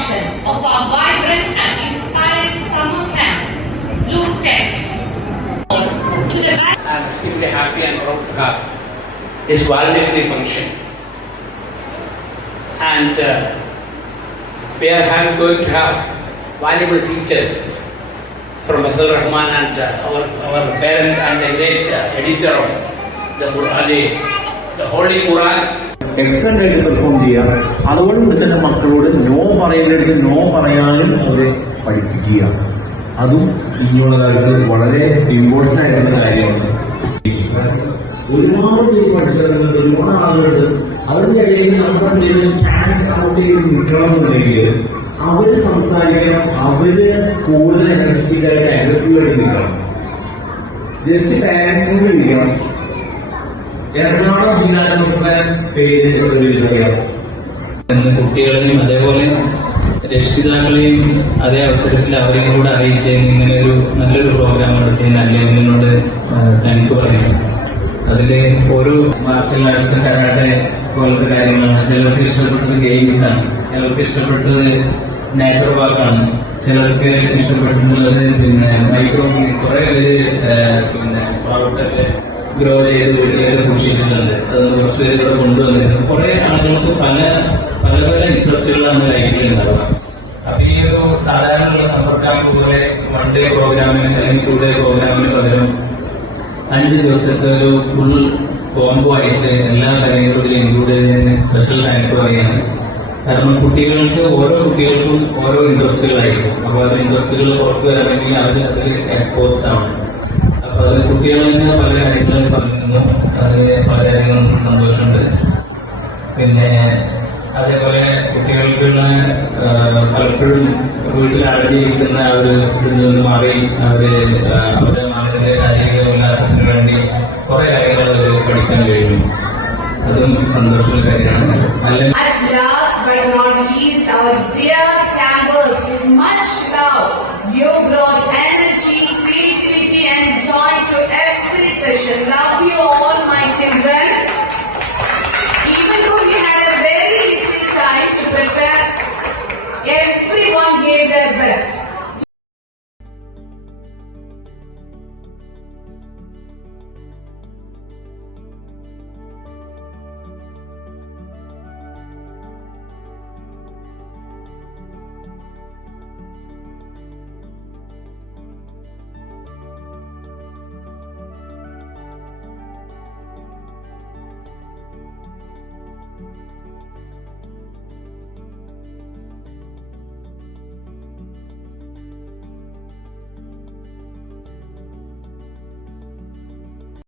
portion of our vibrant and inspiring summer camp, Blue Test. I'm extremely happy and proud to have this valedictory function. And we are going to have valuable teachers from Masal Rahman and our parent and the great editor of the Holy Quran. Excellent ആയിട്ട് perform ചെയ്യുക. അതുകൊണ്ട് തന്നെ മക്കളോട് no പറയുന്നിടത്ത് no പറയാനും അവരെ പഠിപ്പിക്കുക. അതും ഇനിയുള്ള കാലത്ത് വളരെ ഇമ്പോർട്ടന്റ് ആയിട്ടുള്ള കാര്യമാണ്. ഒരുപാട് പേര് പഠിച്ചിറങ്ങുന്നത് ഒരുപാട് ആളുകളുണ്ട്. അവരുടെ ഇടയിൽ നമ്മുടെ സ്റ്റാൻഡ് ഔട്ട് ചെയ്ത് നിൽക്കണമെന്നുണ്ടെങ്കിൽ അവര് സംസാരിക്കണം. അവര് കൂടുതൽ എനർജറ്റിക് ആയിട്ട് അഗ്രസീവ് ആയിട്ട് നിൽക്കണം. ജസ്റ്റ് പാരന്റ്സിനോട് ഇരിക്കണം. എറണാകുളം ജില്ലാ പേര് കുട്ടികളെയും അതേപോലെ രക്ഷിതാക്കളെയും അതേ അവസരത്തിൽ അവരെയും കൂടെ അറിയിച്ചതിന് ഇങ്ങനെ ഒരു നല്ലൊരു പ്രോഗ്രാം നടത്തിയതിന് അല്ലേനോട് താങ്ക്സ് പറയുന്നു. അതിൽ ഓരോ മാർഷൽ ആർട്സ് കരാട്ടെ പോലത്തെ കാര്യങ്ങളാണ്. ചിലർക്ക് ഇഷ്ടപ്പെട്ടത് ഗെയിംസാണ്, ചിലർക്ക് ഇഷ്ടപ്പെട്ടത് നാച്ചുറൽ പാർക്കാണ്, ചിലർക്ക് ഇഷ്ടപ്പെട്ടിട്ടുള്ളത് മൈക്രോ കുറെ പേര് സ്പ്രൗട്ടൊക്കെ ഗ്രോ ചെയ്ത് വീട്ടിലേക്ക് സൂക്ഷിച്ചിട്ടുണ്ട്. അത് കുറച്ച് പേര് ഇവിടെ കൊണ്ടുവന്നിട്ടുണ്ട്. കുറെ ആളുകൾക്ക് പല പല പല ഇൻട്രസ്റ്റുകളാണ് ലൈഫിൽ ഉണ്ടാവുക. അപ്പൊ ഈ ഒരു സാധാരണയുള്ള സമ്മർ ക്യാമ്പ് പോലെ 1 ഡേ പ്രോഗ്രാമിന് അല്ലെങ്കിൽ 2 ഡേ പ്രോഗ്രാമിന് പകരം 5 ദിവസത്തെ ഒരു ഫുൾ കോംബോ ആയിട്ട് എല്ലാ കാര്യങ്ങളും ഇതിൽ ഇൻക്ലൂഡ് ചെയ്തതിന് സ്പെഷ്യൽ താങ്ക്സ് പറയുകയാണ്. കാരണം ഓരോ കുട്ടികൾക്കും ഓരോ ഇൻട്രസ്റ്റുകളായിരിക്കും. അപ്പോൾ അത് ഇൻട്രസ്റ്റുകൾ പുറത്തു വരണമെങ്കിൽ അവർ അതിൽ എക്സ്പോസ്ഡ് ആവണം. അപ്പൊ അത് കുട്ടികൾ തന്നെ പല കാര്യങ്ങളും പറഞ്ഞിരുന്നു. അത് പല കാര്യങ്ങളും സന്തോഷമുണ്ട്. പിന്നെ അതേപോലെ കുട്ടികൾക്കുള്ള പലപ്പോഴും വീട്ടിൽ അടങ്ങിയിരിക്കുന്ന ആ ഒരു ഇതിൽ നിന്ന് മാറി അവരുടെ മനസ്സിന്റെ ശാരീരിക ഉല്ലാസത്തിന് വേണ്ടി കുറെ കാര്യങ്ങൾ അവർ പഠിക്കാൻ കഴിയുന്നു. അതും സന്തോഷമുള്ള കാര്യമാണ്. അല്ലെങ്കിൽ our dear campers, with much love, you brought energy, creativity and joy to every session. Love you all, my children. Even though we had a very little time to prepare, everyone gave their best.